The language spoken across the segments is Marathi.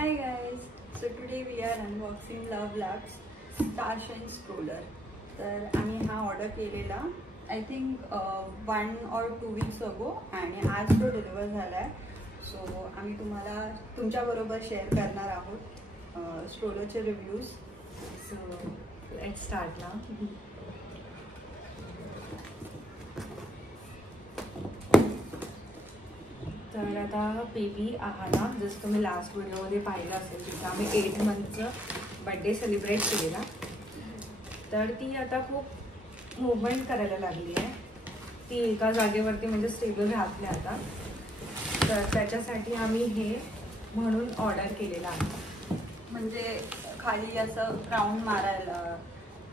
Hi guys, so today we are unboxing Love Labs Starshine Stroller. तर आम्ही हा ऑर्डर केलेला I think 1 or 2 weeks ago आणि आज तो डिलिव्हर झाला आहे. सो आम्ही तुम्हाला तुमच्याबरोबर शेअर करणार आहोत स्ट्रोलरचे रिव्ह्यूज. सो लेट्स स्टार्ट ना. तर आता बेबी आहाना जसं तुम्ही लास्ट व्हिडिओमध्ये पाहिलं असेल तिथं आम्ही 8 monthचं बड्डे सेलिब्रेट केलेला. तर ती आता खूप मुवमेंट करायला लागली आहे. ती एका जागेवरती म्हणजे स्टेबल राहत नाही आता. तर त्याच्यासाठी आम्ही हे म्हणून ऑर्डर केलेलं आहे. म्हणजे खाली असं राऊंड मारायला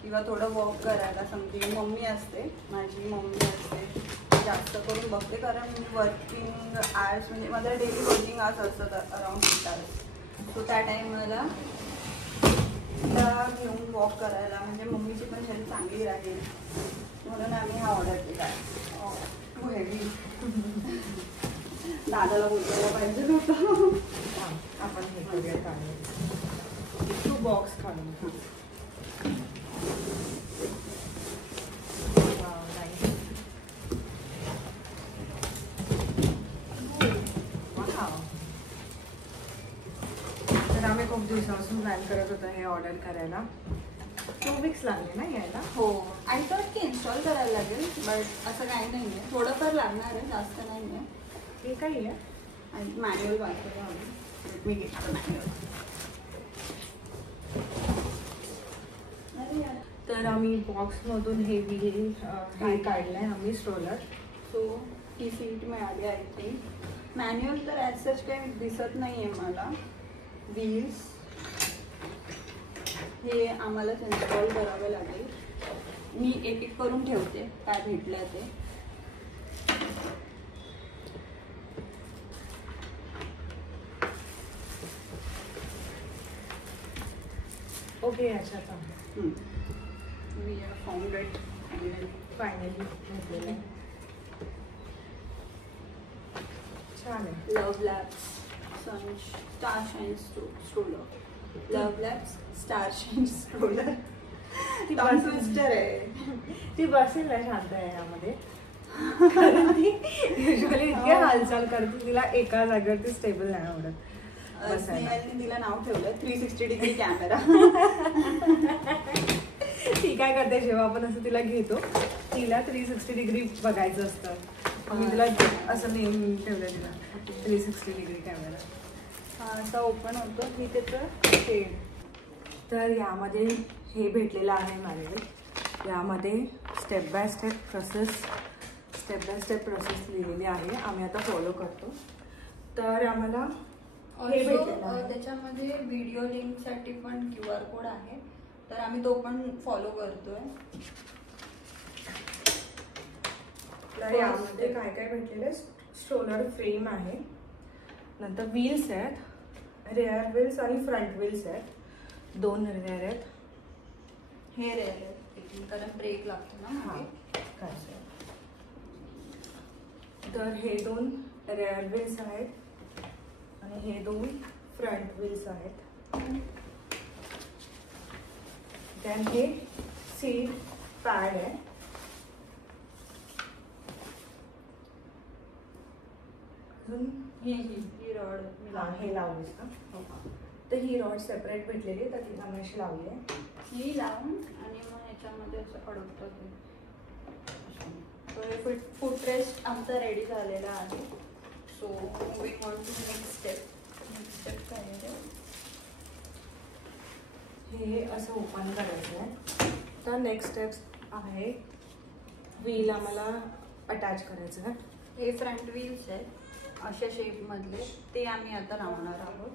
किंवा थोडं वॉक करायला. समथिंग मम्मी असते, माझी मम्मी असते जास्त करून बघते, कारण मी वर्किंग आवर्स म्हणजे माझं डेली वर्किंग आवर्स असतात अराउंड 8 hours. सो त्या टाईमला त्या घेऊन वॉक करायला म्हणजे मम्मीची पण हेल्थ चांगली राहील म्हणून आम्ही हा ऑर्डर केला आहे. Too heavy. दादाला बोलवायला पाहिजे नव्हतं. आपण हे करूया काढून टू बॉक्स काढून. तर आम्ही खूप दिवसापासून प्लॅन करत होतो हे ऑर्डर करायला. 2 weeks लागले ना यायला. हो, आणि तर की इन्स्टॉल करायला लागेल, बट असं काही नाही आहे. थोडंफार लागणार आहे, जास्त नाही आहे. हे काही आहे आणि मॅन्युअल वाचायला हवं. मी घेतलं मॅन्युअल. तर आम्ही बॉक्समधून हे व्हील हे काढलं आहे आम्ही स्ट्रोलर. सो ही सीट मिळाली आय थिंक. मॅन्युअल तर ॲज सच काही दिसत नाही आहे मला. व्हील्स हे आम्हालाच इन्स्टॉल करावं लागेल. मी एक एक करून ठेवते काय भेटलं ते. ओके. अच्छा we are found it finally भेटलेलं आहे. छान आहे. Love labs starshine stroller. Love labs starshine stroller. ती ट्विस्टर आहे. ती बसेल ना शांत आहे यामध्ये. ती युजली इतके हालचाल करते, तिला एका जागेवरती स्टेबल नाही आवडत. स्नेहलने तिला नाव ठेवलं 360 डिग्री कॅमेरा. ती काय करते जेव्हा आपण असं तिला घेतो तिला 360 डिग्री बघायचं असतं. मी तिला असं नेम ठेवलं तिला 360 डिग्री कॅमेरा. हा असा ओपन होतो. ही त्याचं शेड. तर यामध्ये हे भेटलेलं आहे मॅन्युअल. यामध्ये स्टेप बाय स्टेप प्रोसेस लिहिलेली आहे. आम्ही आता फॉलो करतो. तर आम्हाला हे भेटलेलं आहे. त्याच्यामध्ये व्हिडिओ लिंकसाठी पण QR कोड आहे, तर आम्ही तो पण फॉलो करतोय. तर यामध्ये काय काय भेटलेलं स्ट्रोलर फ्रेम आहे, नंतर व्हील्स आहेत, रेअर व्हील्स आणि फ्रंट व्हील्स आहेत. 2 रेअर आहेत. हे रेअर आहेत कारण ब्रेक लागतो ना. हां काय. तर हे 2 रेअर व्हील्स आहेत आणि हे 2 फ्रंट व्हील्स आहेत. देन हे सीट पॅड आहे. ही रॉड हे लावलीस का. तर ही रॉड सेपरेट भेटलेली आहे, तर ती आम्ही अशी लावली आहे. ही लावून आणि मग ह्याच्यामध्ये असं अडकतं. तर फुटरेस्ट आमचा रेडी झालेला आहे. So moving on to next step काय आहे हे असं ओपन करायचं आहे. तर नेक्स्ट स्टेप्स आहे व्हील आम्हाला अटॅच करायचं आहे. हे फ्रंट व्हील्स आहेत अशा शेपमधले, ते आम्ही आता लावणार आहोत.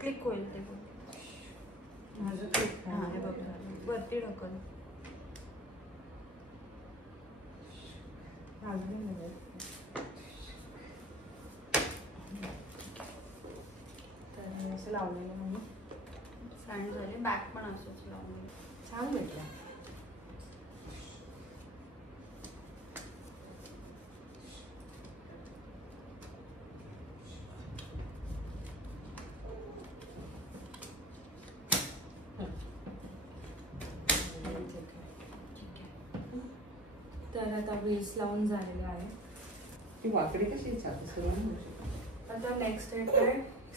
क्लिक होईल ते माझं क्लिक हे बघ वरती ढकल. तर असं लावलेलं म्हणून स्टँड झाले. बॅक पण असंच लावलं. छान भेटला. तर आता बेस लावून झालेलं आहे. ती वाकडी कशी आता नेक्स्ट स्टेप आहे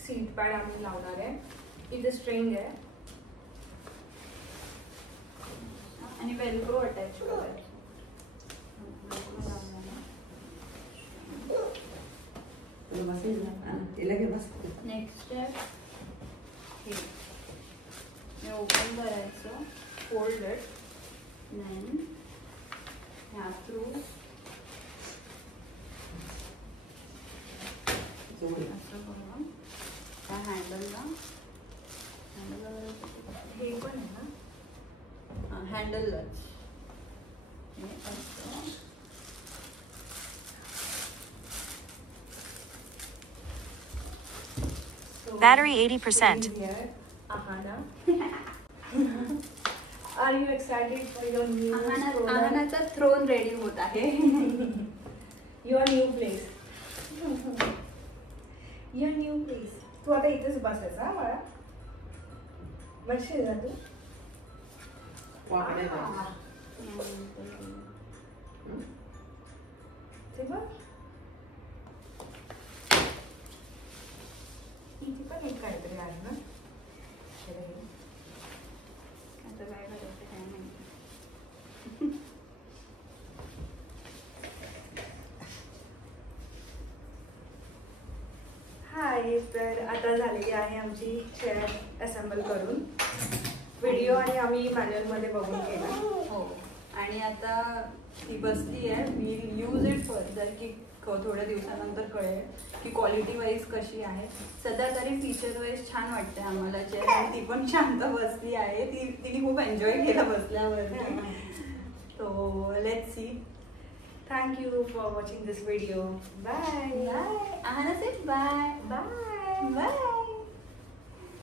सीट पॅड आम्ही लावणार आहे. इथे स्ट्रिंग आहे आणि वेलक्रो अटॅच करायचं. नेक्स्ट स्टेप हे ओपन करायचं, फोल्डेड, देन ह्या थ्रू असं बघा त्या हँडलला हे पण आहे ना हँडललाच हे असं Battery 80%. Ahana. Are you excited for your new product? आहानाचा थ्रोन रेडी होत आहे. Your new place. Your new place. तू आता इथेच बसायचा हा बाळा. बसशील ना तू? ते बघ. इथे पण एक काहीतरी आहे ना. आता काय करायचं काय माहिती. हाय, तर आता झालेली आहे आमची चेअर असेंबल करून. व्हिडिओ आणि आम्ही मॅन्युअलमध्ये बघून केला. हो, आणि आता ती बसली आहे. वी यूज इट फर्दर की थोड्या दिवसानंतर कळेल की क्वालिटी वाईज कशी आहे. सध्या तरी फीचर वाईज छान वाटते आम्हाला चेअर, आणि ती पण शांत बसली आहे. तिने खूप एन्जॉय केलं बसल्यावर. तो let's see. Thank you for watching this video. Bye. Bye. Ahana said bye. Bye. Bye.